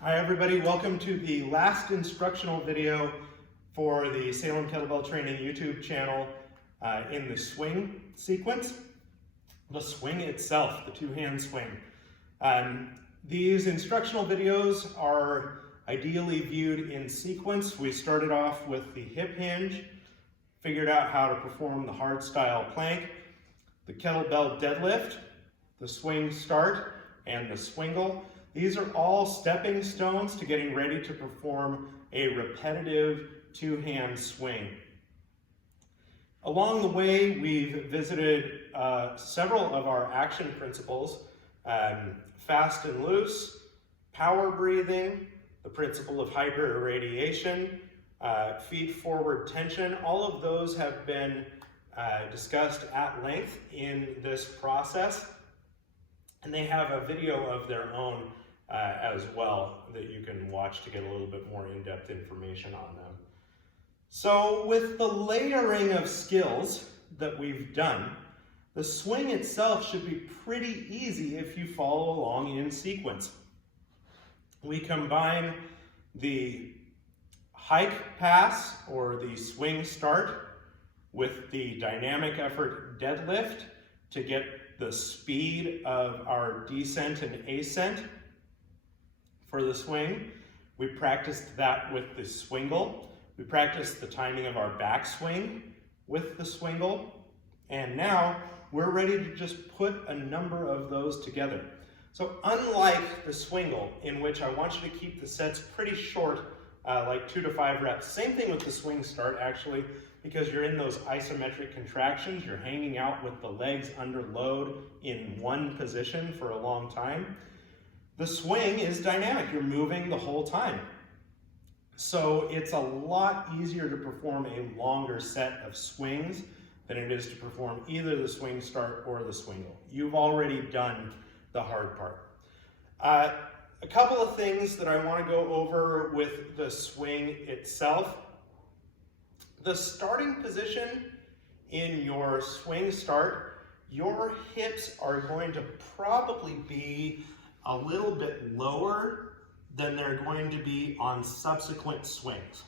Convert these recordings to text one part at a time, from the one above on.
Hi everybody, welcome to the last instructional video for the Salem Kettlebell Training YouTube channel in the swing sequence. The swing itself, the two-hand swing. These instructional videos are ideally viewed in sequence. We started off with the hip hinge, figured out how to perform the hard style plank, the kettlebell deadlift, the swing start, and the swingle. These are all stepping stones to getting ready to perform a repetitive two-hand swing. Along the way, we've visited several of our action principles, fast and loose, power breathing, the principle of hyperirradiation, feet forward tension. All of those have been discussed at length in this process, and they have a video of their own as well that you can watch to get a little bit more in-depth information on them. So with the layering of skills that we've done, the swing itself should be pretty easy if you follow along in sequence. We combine the hike pass or the swing start with the dynamic effort deadlift to get the speed of our descent and ascent for the swing. We practiced that with the swingle. We practiced the timing of our backswing with the swingle. And now we're ready to just put a number of those together. So unlike the swingle, in which I want you to keep the sets pretty short, like 2 to 5 reps. Same thing with the swing start actually, because you're in those isometric contractions, you're hanging out with the legs under load in one position for a long time. The swing is dynamic, you're moving the whole time. So it's a lot easier to perform a longer set of swings than it is to perform either the swing start or the swingle. You've already done the hard part. A couple of things that I want to go over with the swing itself. The starting position in your swing start, your hips are going to probably be a little bit lower than they're going to be on subsequent swings.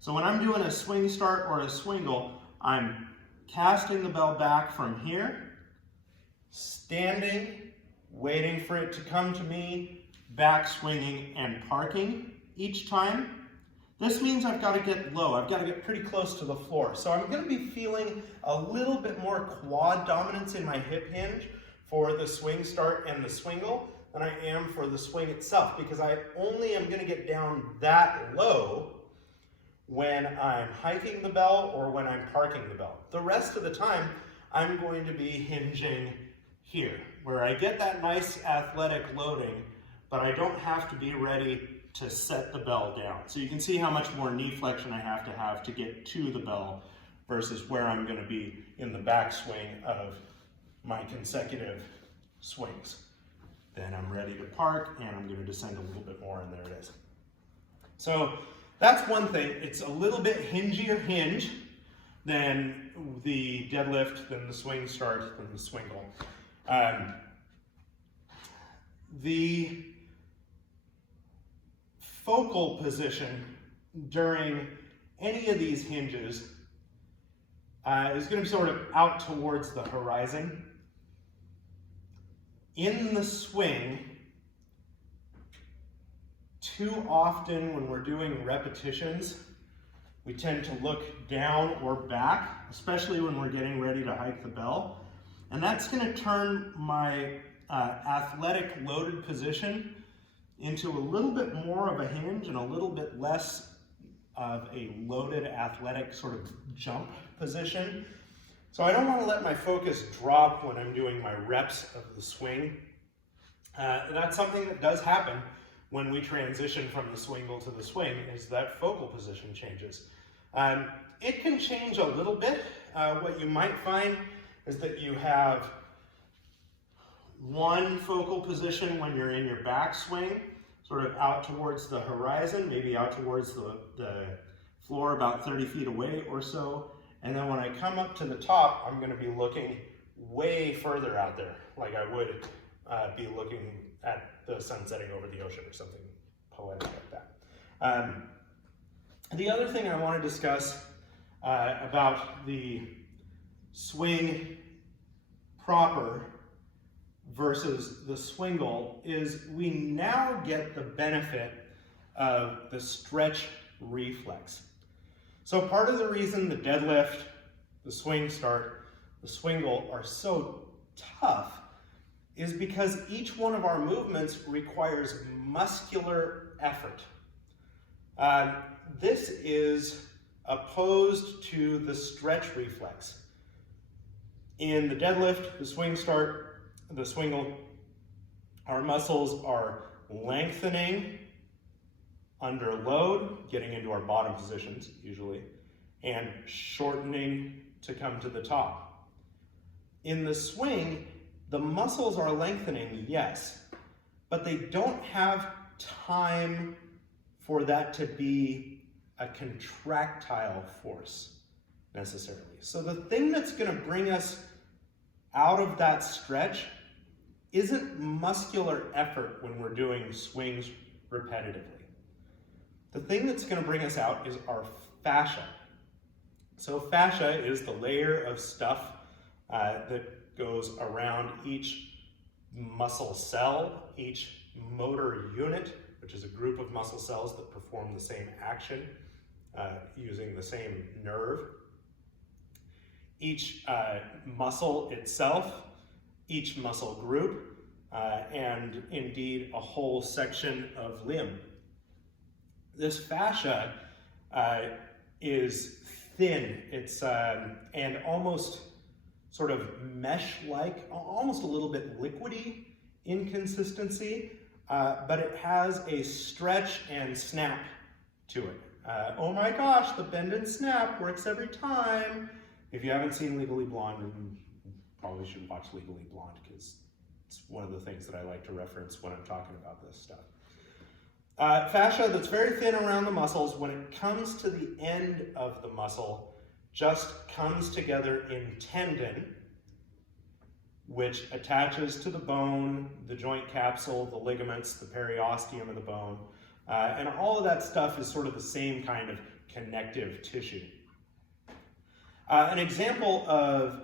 So when I'm doing a swing start or a swingle, I'm casting the bell back from here, standing, waiting for it to come to me, back swinging and parking each time. This means I've got to get low. I've got to get pretty close to the floor. So I'm going to be feeling a little bit more quad dominance in my hip hinge for the swing start and the swingle than I am for the swing itself, because I only am going to get down that low when I'm hiking the bell or when I'm parking the bell. The rest of the time, I'm going to be hinging here, where I get that nice athletic loading, but I don't have to be ready to set the bell down. So you can see how much more knee flexion I have to get to the bell versus where I'm going to be in the backswing of my consecutive swings. Then I'm ready to park and I'm going to descend a little bit more, and there it is. So that's one thing. It's a little bit hingier hinge than the deadlift, than the swing start, than the swingle. The focal position during any of these hinges is going to be sort of out towards the horizon. In the swing, too often when we're doing repetitions, we tend to look down or back, especially when we're getting ready to hike the bell. And that's going to turn my athletic loaded position into a little bit more of a hinge and a little bit less of a loaded athletic sort of jump position. So I don't want to let my focus drop when I'm doing my reps of the swing. That's something that does happen when we transition from the swingle to the swing, is that focal position changes. It can change a little bit. What you might find is that you have one focal position when you're in your backswing, sort of out towards the horizon, maybe out towards the floor about 30 feet away or so. And then when I come up to the top, I'm going to be looking way further out there, like I would be looking at the sun setting over the ocean or something poetic like that. The other thing I want to discuss about the swing proper versus the swingle is we now get the benefit of the stretch reflex. So part of the reason the deadlift, the swing start, the swingle are so tough is because each one of our movements requires muscular effort. This is opposed to the stretch reflex. In the deadlift, the swing start, the swingle, our muscles are lengthening under load, getting into our bottom positions usually, and shortening to come to the top. In the swing, the muscles are lengthening, yes, but they don't have time for that to be a contractile force necessarily. So the thing that's going to bring us out of that stretch isn't muscular effort when we're doing swings repetitively. The thing that's going to bring us out is our fascia. So fascia is the layer of stuff that goes around each muscle cell, each motor unit, which is a group of muscle cells that perform the same action using the same nerve. Each muscle itself, each muscle group, and indeed a whole section of limb. This fascia is thin, it's and almost sort of mesh-like, almost a little bit liquidy in consistency, but it has a stretch and snap to it. Oh my gosh, the bend and snap works every time. If you haven't seen Legally Blonde, you probably should watch Legally Blonde because it's one of the things that I like to reference when I'm talking about this stuff. Fascia that's very thin around the muscles, when it comes to the end of the muscle, just comes together in tendon, which attaches to the bone, the joint capsule, the ligaments, the periosteum of the bone, and all of that stuff is sort of the same kind of connective tissue. An example of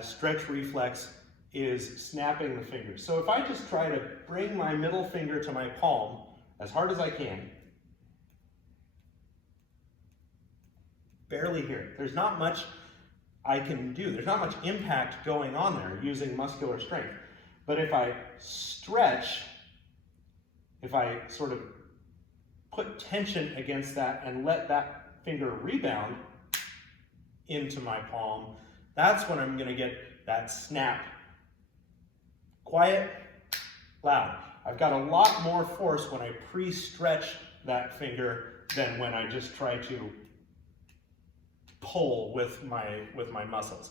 stretch reflex is snapping the fingers. So if I just try to bring my middle finger to my palm as hard as I can, barely here. There's not much I can do. There's not much impact going on there using muscular strength. But if I stretch, if I sort of put tension against that and let that finger rebound into my palm, that's when I'm going to get that snap. Quiet, loud. I've got a lot more force when I pre-stretch that finger than when I just try to pull with my muscles.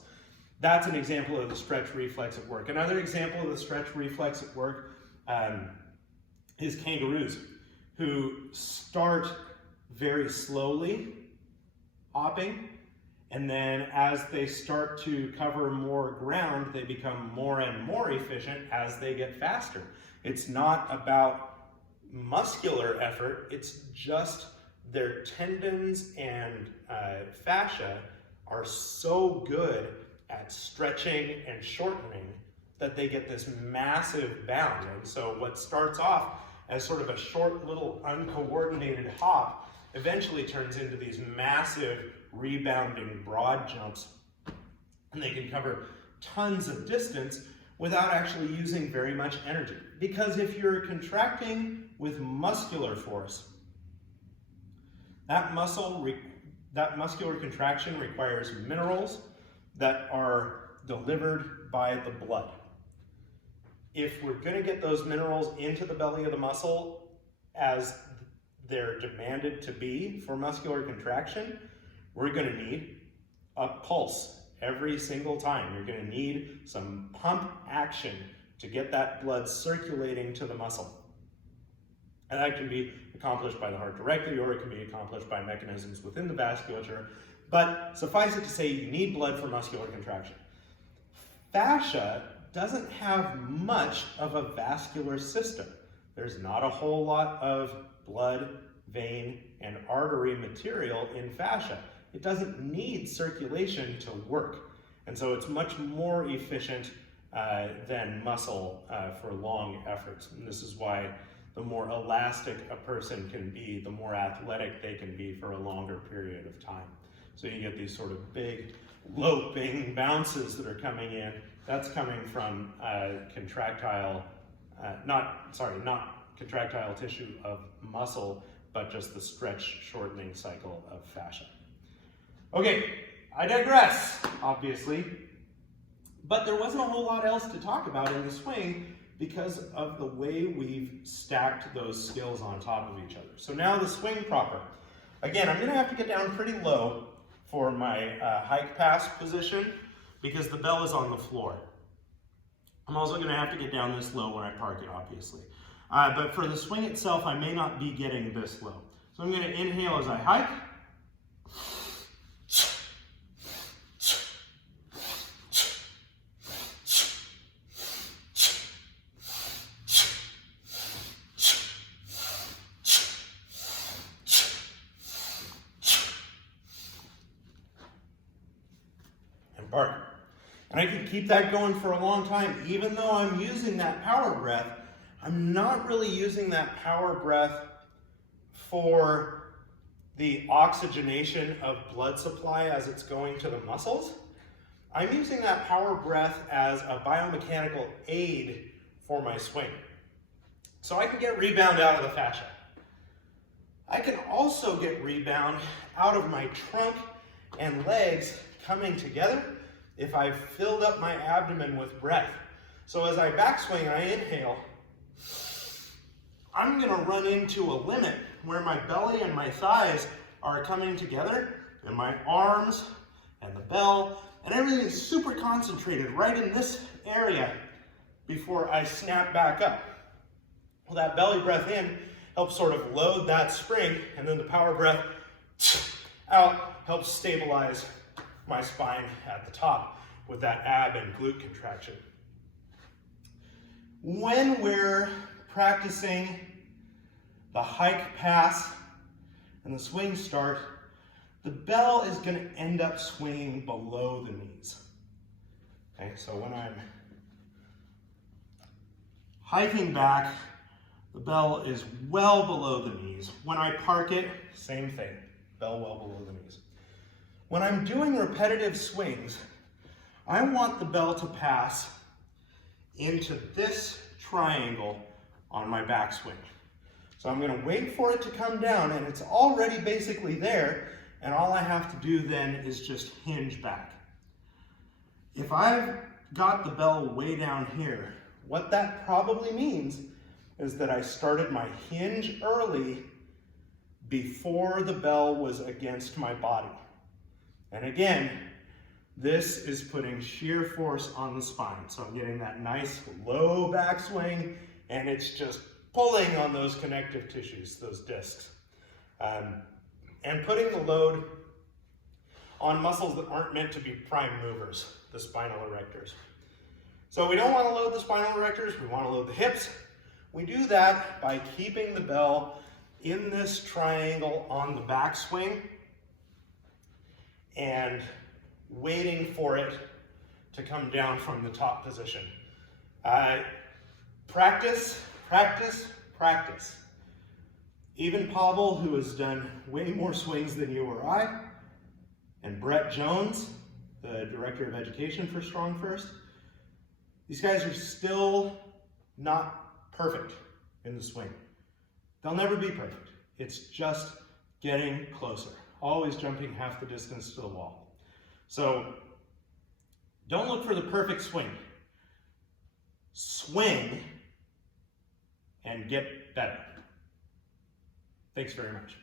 That's an example of the stretch reflex at work. Another example of the stretch reflex at work is kangaroos, who start very slowly hopping, and then as they start to cover more ground, they become more and more efficient as they get faster. It's not about muscular effort, it's just their tendons and fascia are so good at stretching and shortening that they get this massive bound. And so what starts off as sort of a short little uncoordinated hop eventually turns into these massive rebounding broad jumps, and they can cover tons of distance without actually using very much energy. Because if you're contracting with muscular force, that muscular contraction requires minerals that are delivered by the blood. If we're going to get those minerals into the belly of the muscle as they're demanded to be for muscular contraction, we're going to need a pulse every single time. You're going to need some pump action to get that blood circulating to the muscle. And that can be accomplished by the heart directly, or it can be accomplished by mechanisms within the vasculature. But suffice it to say, you need blood for muscular contraction. Fascia doesn't have much of a vascular system. There's not a whole lot of blood, vein, and artery material in fascia. It doesn't need circulation to work. And so it's much more efficient than muscle for long efforts. And this is why the more elastic a person can be, the more athletic they can be for a longer period of time. So you get these sort of big loping bounces that are coming in. That's coming from not contractile tissue of muscle, but just the stretch shortening cycle of fascia. Okay, I digress, obviously, but there wasn't a whole lot else to talk about in the swing because of the way we've stacked those skills on top of each other. So now the swing proper. Again, I'm gonna have to get down pretty low for my hike pass position because the bell is on the floor. I'm also gonna have to get down this low when I park it, obviously. But for the swing itself, I may not be getting this low. So I'm gonna inhale as I hike. And park. And I can keep that going for a long time. Even though I'm using that power breath, I'm not really using that power breath for the oxygenation of blood supply as it's going to the muscles. I'm using that power breath as a biomechanical aid for my swing. So I can get rebound out of the fascia. I can also get rebound out of my trunk and legs coming together if I've filled up my abdomen with breath. So as I backswing, I inhale, I'm gonna run into a limit where my belly and my thighs are coming together, and my arms and the bell, and everything's super concentrated right in this area before I snap back up. Well, that belly breath in helps sort of load that spring, and then the power breath out helps stabilize my spine at the top with that ab and glute contraction. When we're practicing the hike pass and the swing start, the bell is going to end up swinging below the knees. Okay, so when I'm hiking back, the bell is well below the knees. When I park it, same thing, bell well below the knees. When I'm doing repetitive swings, I want the bell to pass into this triangle on my backswing. So I'm gonna wait for it to come down, and it's already basically there, and all I have to do then is just hinge back. If I've got the bell way down here, what that probably means is that I started my hinge early before the bell was against my body. And again, this is putting shear force on the spine. So I'm getting that nice low backswing, and it's just pulling on those connective tissues, those discs. And putting the load on muscles that aren't meant to be prime movers, the spinal erectors. So we don't want to load the spinal erectors, we want to load the hips. We do that by keeping the bell in this triangle on the backswing and waiting for it to come down from the top position. Practice, practice, practice. Even Pavel, who has done way more swings than you or I, and Brett Jones, the Director of Education for Strong First, these guys are still not perfect in the swing. They'll never be perfect. It's just getting closer, always jumping half the distance to the wall. So don't look for the perfect swing. Swing and get better. Thanks very much.